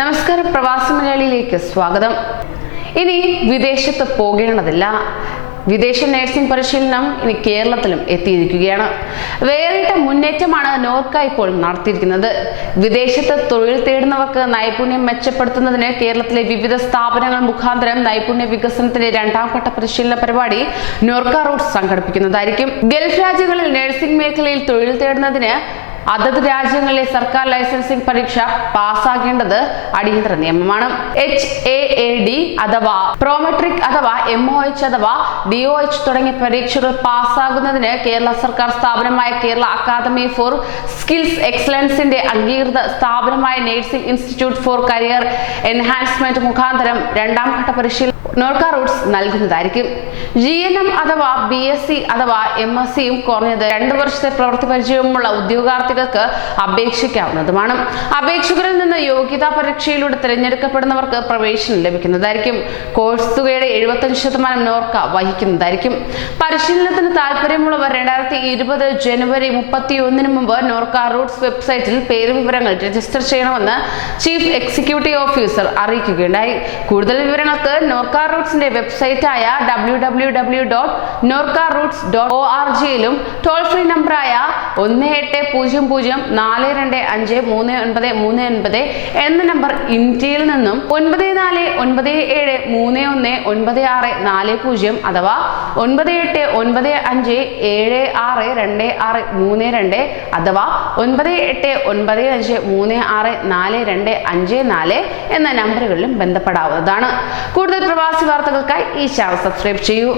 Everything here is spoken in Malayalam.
നമസ്കാരം, പ്രവാസി മലയാളിയിലേക്ക് സ്വാഗതം. ഇനി വിദേശത്ത് പോകേണ്ടതില്ല. വിദേശ നഴ്സിംഗ് പരിശീലനം ഇനി കേരളത്തിലും എത്തിയിരിക്കുകയാണ്. വേറിട്ട മുന്നേറ്റമാണ് നോർക്ക ഇപ്പോൾ നടത്തിയിരിക്കുന്നത്. വിദേശത്ത് തൊഴിൽ തേടുന്നവർക്ക് നൈപുണ്യം മെച്ചപ്പെടുത്തുന്നതിന് കേരളത്തിലെ വിവിധ സ്ഥാപനങ്ങൾ മുഖാന്തരം നൈപുണ്യ വികസനത്തിന്റെ രണ്ടാം ഘട്ട പരിശീലന പരിപാടി നോർക്ക റൂട്ട്സ് സംഘടിപ്പിക്കുന്നതായിരിക്കും. ഗൾഫ് രാജ്യങ്ങളിൽ നഴ്സിംഗ് മേഖലയിൽ തൊഴിൽ തേടുന്നതിന് അതത് രാജ്യങ്ങളിലെ സർക്കാർ ലൈസൻസിംഗ് പരീക്ഷ പാസ്സാകേണ്ടത് അടിയന്തര നിയമമാണ്. HAAD അഥവാ പ്രോമെട്രിക് അഥവാ MOH അഥവാ DOH തുടങ്ങിയ പരീക്ഷകൾ പാസ്സാകുന്നതിന് കേരള സർക്കാർ സ്ഥാപനമായ കേരള അക്കാദമി ഫോർ സ്കിൽസ് എക്സലൻസിന്റെ അംഗീകൃത സ്ഥാപനമായ nursing institute four career enhancement മുഖാന്തരം രണ്ടാം ഘട്ട പരിശീലനം നോർക്ക റൂട്ട്സ് നൽകുന്നതായിരിക്കും. GNM അഥവാ BSc അഥവാ MScയും കുറഞ്ഞത് 2 വർഷത്തെ പ്രവൃത്തി പരിചയമുള്ള ഉദ്യോഗാർത്ഥികൾക്ക് അപേക്ഷിക്കാവുന്നതുമാണ്. അപേക്ഷകരിൽ നിന്ന് യോഗ്യതാ പരീക്ഷയിലൂടെ തിരഞ്ഞെടുക്കപ്പെടുന്നവർക്ക് പ്രവേശനം ലഭിക്കുന്നതായിരിക്കും. കോഴ്സ് തുകയുടെ 75% നോർക്ക വഹിക്കുന്നതായിരിക്കും. പരിശീലനത്തിന് താല്പര്യമുള്ളവർ 2020 ജനുവരി 31 മുമ്പ് നോർക്ക റൂട്ട്സ് വെബ്സൈറ്റിൽ പേര് വിവരങ്ങൾ രജിസ്റ്റർ ചെയ്യണമെന്ന് ചീഫ് എക്സിക്യൂട്ടീവ് ഓഫീസർ അറിയിക്കുകയുണ്ടായി. കൂടുതൽ വിവരങ്ങൾക്ക് നോർക്ക റൂട്ട്സിന്റെ വെബ്സൈറ്റായ www.norcaroots.org-ലും ടോൾ ഫ്രീ നമ്പറായ 180042533939 എന്ന നമ്പർ ഇന്ത്യയിൽ നിന്നും 9497319640 അഥവാ 9895762632 അഥവാ 9895364254 എന്ന നമ്പറുകളിലും ബന്ധപ്പെടാവുന്നതാണ്. കൂടുതൽ പ്രവാസി വാർത്തകൾക്കായി ഈ ചാനൽ സബ്സ്ക്രൈബ് ചെയ്യൂ.